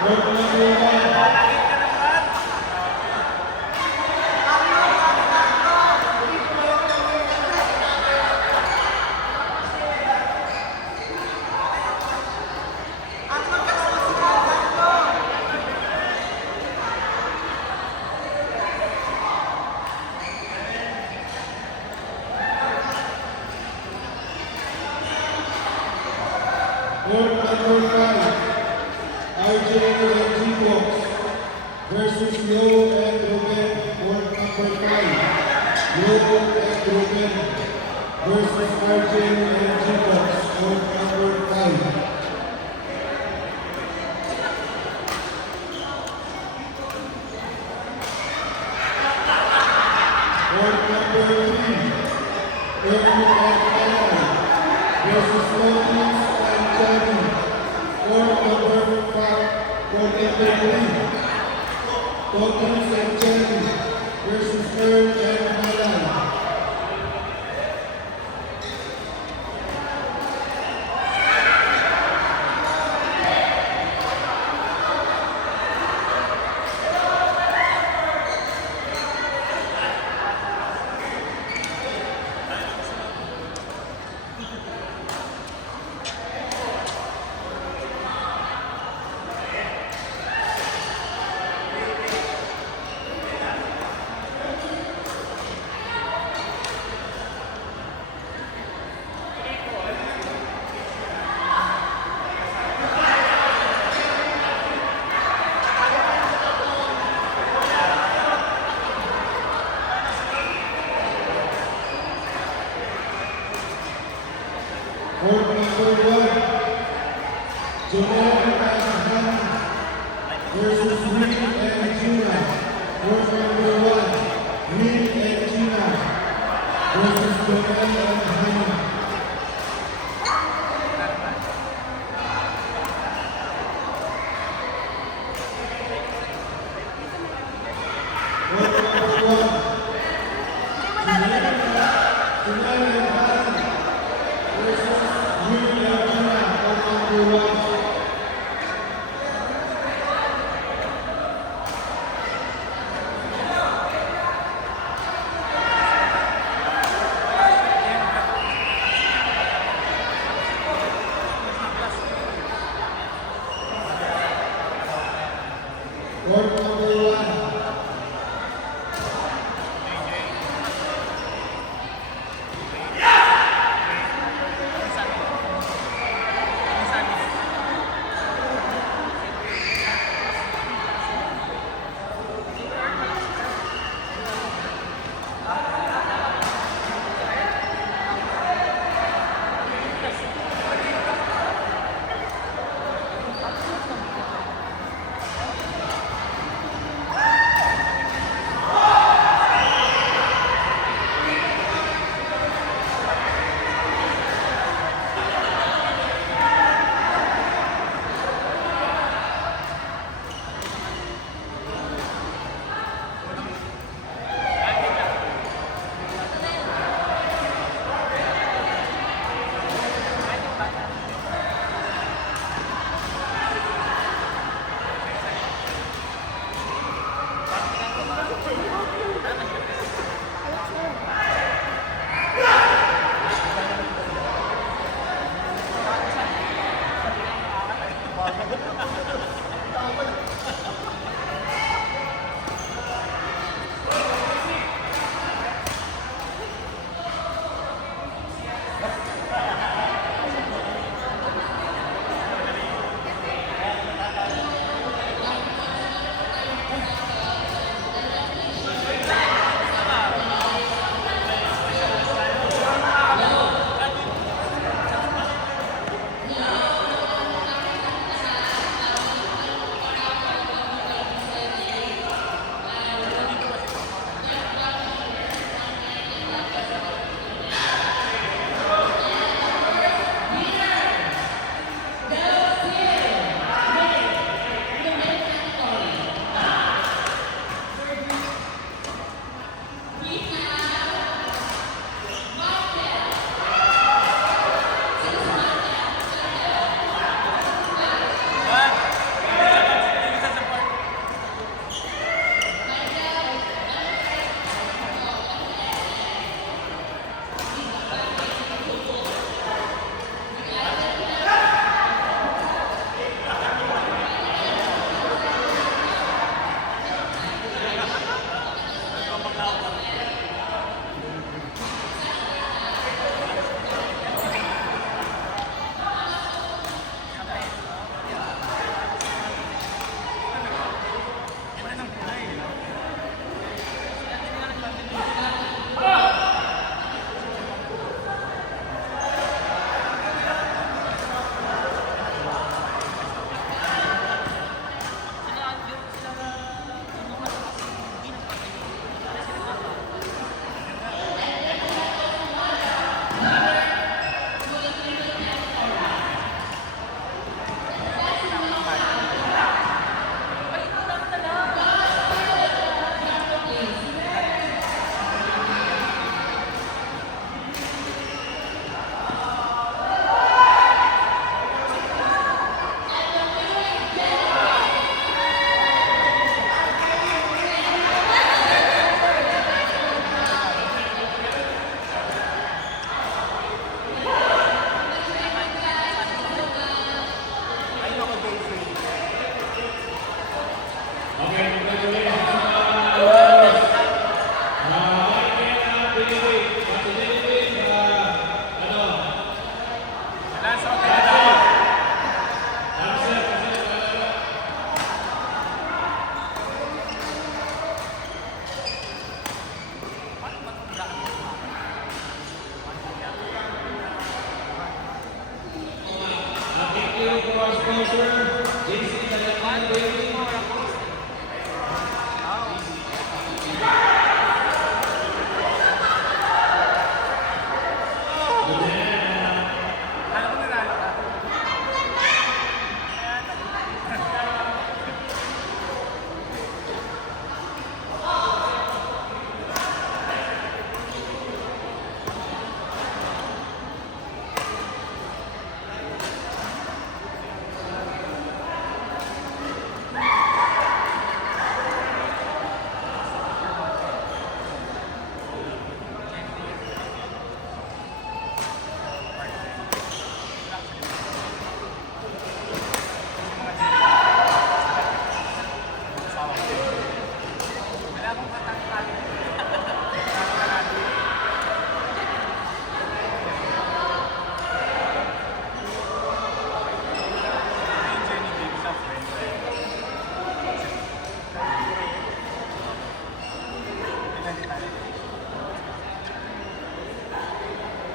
Court number 5, RJ and G-Box versus Low and Ruben. Court number 5, Low and Ruben versus RJ and G-Box. Court number 5. Court number 3, Erwin and Ella versus Lotus and Johnny. Court number 5, court number 3, Lotus and Johnny versus Earl and Malay. Court number 1, Joel and Hannah versus Rick and Gina. Court number 1, Rick and Gina versus Joel and Hannah. Court number 1, Joel and Hannah versus Rick and Gina. Court number 1. Court number 1. Okay, congratulations.